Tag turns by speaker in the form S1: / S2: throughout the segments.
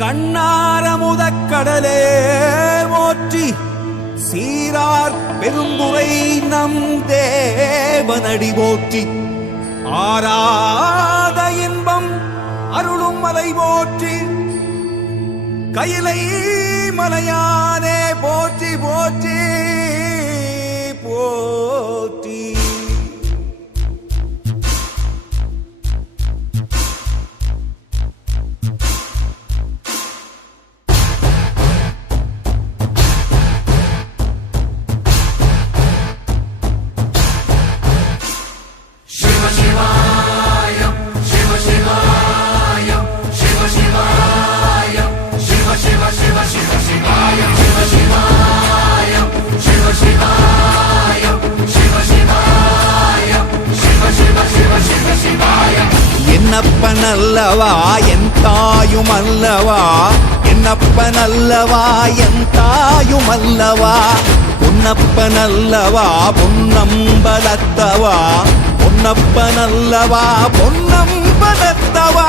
S1: கண்ணார கடலே போற்றி சீரார் பெரும்புரை நம் தேவனடி போற்றி. ஆராத இன்பம் அருளும் மலை போற்றி. கையிலை மலையானே போற்றி போற்றி. நல்லவா? என் தாயும் அல்லவா என்னப்பன் அல்லவா என் தாயும் அல்லவா பொன்னப்பன் அல்லவா பொன்னம்பலத்தவா? பொன்னப்பன் அல்லவா பொன்னம்பலத்தவா?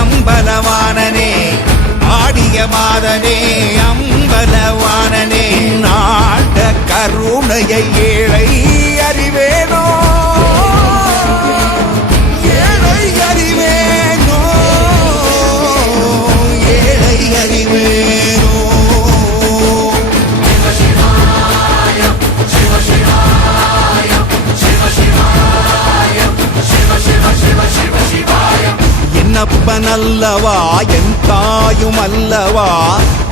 S1: அம்பலவானனே ஆடிய மாதனே அம்பலவானனே நாட கருணையை என்னப்பன் அல்லவா என் தாயும் அல்லவா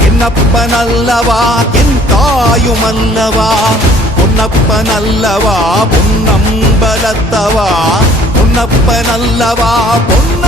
S1: என்னப்பன் அல்லவா என் தாயும் அல்லவா பொன்னப்பன் அல்லவா பொன்னம்பலத்தவா? பொன்னப்பன் அல்லவா பொன்ன